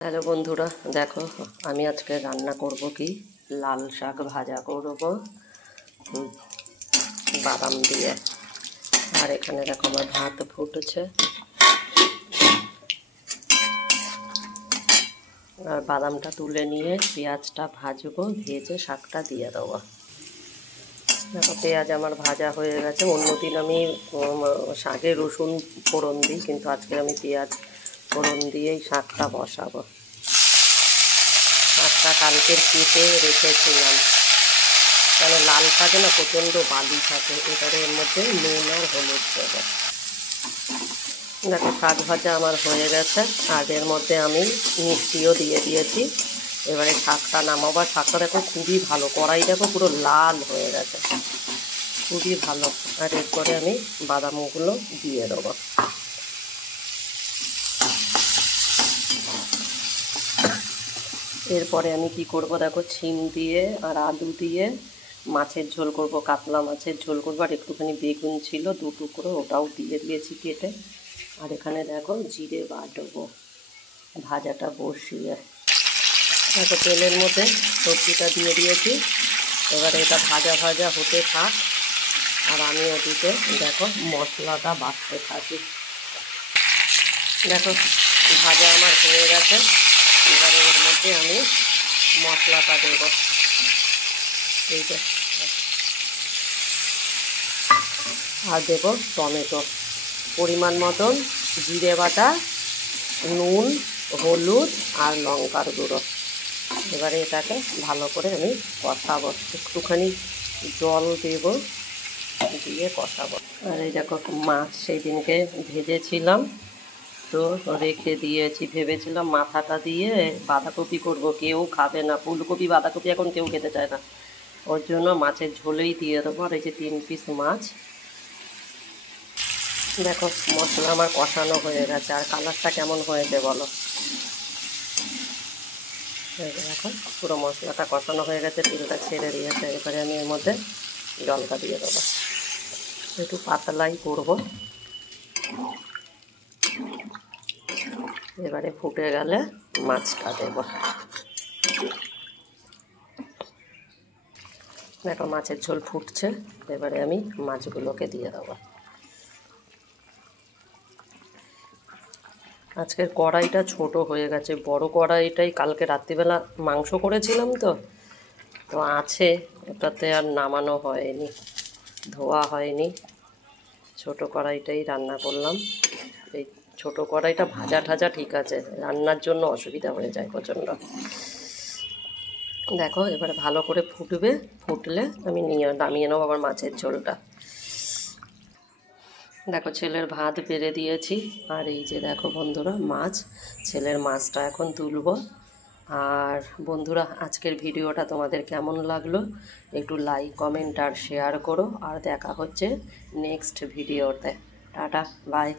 Hello বন্ধুরা, দেখো আমি আজকে রান্না করব কি লাল শাক ভাজা করব বাদাম দিয়ে। আর এখানে দেখো আমার ভাত ফুটেছে, আর বাদামটা তুলে নিয়ে পেঁয়াজটা ভাজবো, ভেজে শাকটা দিয়ে দেবো। দেখো পেঁয়াজ আমার ভাজা হয়ে গেছে। অন্যদিন আমি শাকে রসুন ফোড়ন দিই, কিন্তু আজকে আমি পেঁয়াজ ফোড়ন দিয়েই শাকটা বসাবো। শাকটা কালকের কেটে রেখেছিলাম, কারণ লাল শাকে না প্রচণ্ড বালি থাকে। এবারে এর মধ্যে নুন আর হলুদ দেবো। দেখো শাক ভাজা আমার হয়ে গেছে, আর এর মধ্যে আমি মিষ্টিও দিয়ে দিয়েছি। এবারে শাকটা নামাবো। শাকটা দেখো খুবই ভালো, কড়াই দেখো পুরো লাল হয়ে গেছে, খুবই ভালো। আর এরপরে আমি বাদামগুলো দিয়ে দেবো। এরপরে আমি কি করব দেখো, শিম দিয়ে আর আলু দিয়ে মাছের ঝোল করব, কাতলা মাছের ঝোল করব। আর একটুখানি বেগুন ছিল 2 টুকরো, ওটাও দিয়ে দিয়েছি কেটে। আর এখানে দেখো জিরে বাটবো ভাজাটা বসিয়ে। দেখো তেলের মধ্যে সবজিটা দিয়ে দিয়েছি। এবারে এটা ভাজা ভাজা হতে থাক, আর আমি ওদিকে দেখো মশলাটা বাটতে থাকি। দেখো ভাজা আমার হয়ে গেছে। এবারে এর মধ্যে আমি মশলাটা দেব। এই যে, আর দেব টমেটো, পরিমাণ মতন জিরে বাটা, নুন, হলুদ আর লঙ্কার গুঁড়ো। এবারে এটাকে ভালো করে আমি কষাবো, একটুখানি জল দেব, দিয়ে কষাবো। আর এই দেখো মাছ সেই দিনকে ভেজেছিলাম, তো রেখে দিয়েছি। ভেবেছিলাম মাথাটা দিয়ে বাঁধাকপি করব, কেউ খাবে না। ফুলকপি বাঁধাকপি এখন কেউ খেতে চায় না, ওর জন্য মাছের ঝোলেই দিয়ে দেবো। আর এই যে 3 পিস মাছ। দেখো মশলা আমার কষানো হয়ে গেছে, আর কালারটা কেমন হয়েছে বলো। দেখো পুরো মশলাটা কষানো হয়ে গেছে, তেলটা ছেড়ে দিয়েছে। এবারে আমি এর মধ্যে জলটা দিয়ে দেবো, একটু পাতলাই করব। এবারে ফুটে গেলে মাছটা দেব। দেখো মাছের ঝোল ফুটছে, এবারে আমি মাছগুলোকে দিয়ে দেবো। আজকের কড়াইটা ছোট হয়ে গেছে, বড় কড়াইটাই কালকে রাত্রিবেলা মাংস করেছিলাম, তো আছে, ওটাতে আর নামানো হয়নি, ধোয়া হয়নি। ছোট কড়াইটাই রান্না করলাম। এই ছোট কড়াইটা ভাজা ঠাজা ঠিক আছে, রান্নার জন্য অসুবিধা হয়ে যায় প্রচণ্ড। দেখো এবারে ভালো করে ফুটবে, ফুটলে আমি নামিয়ে নেবো আবার মাছের ঝোলটা। দেখো ছেলের ভাত বেড়ে দিয়েছি, আর এই যে দেখো বন্ধুরা মাছ, ছেলের মাছটা এখন তুলব। আর বন্ধুরা আজকের ভিডিওটা তোমাদের কেমন লাগলো একটু লাইক, কমেন্ট আর শেয়ার করো। আর দেখা হচ্ছে নেক্সট ভিডিওতে। Tata, by.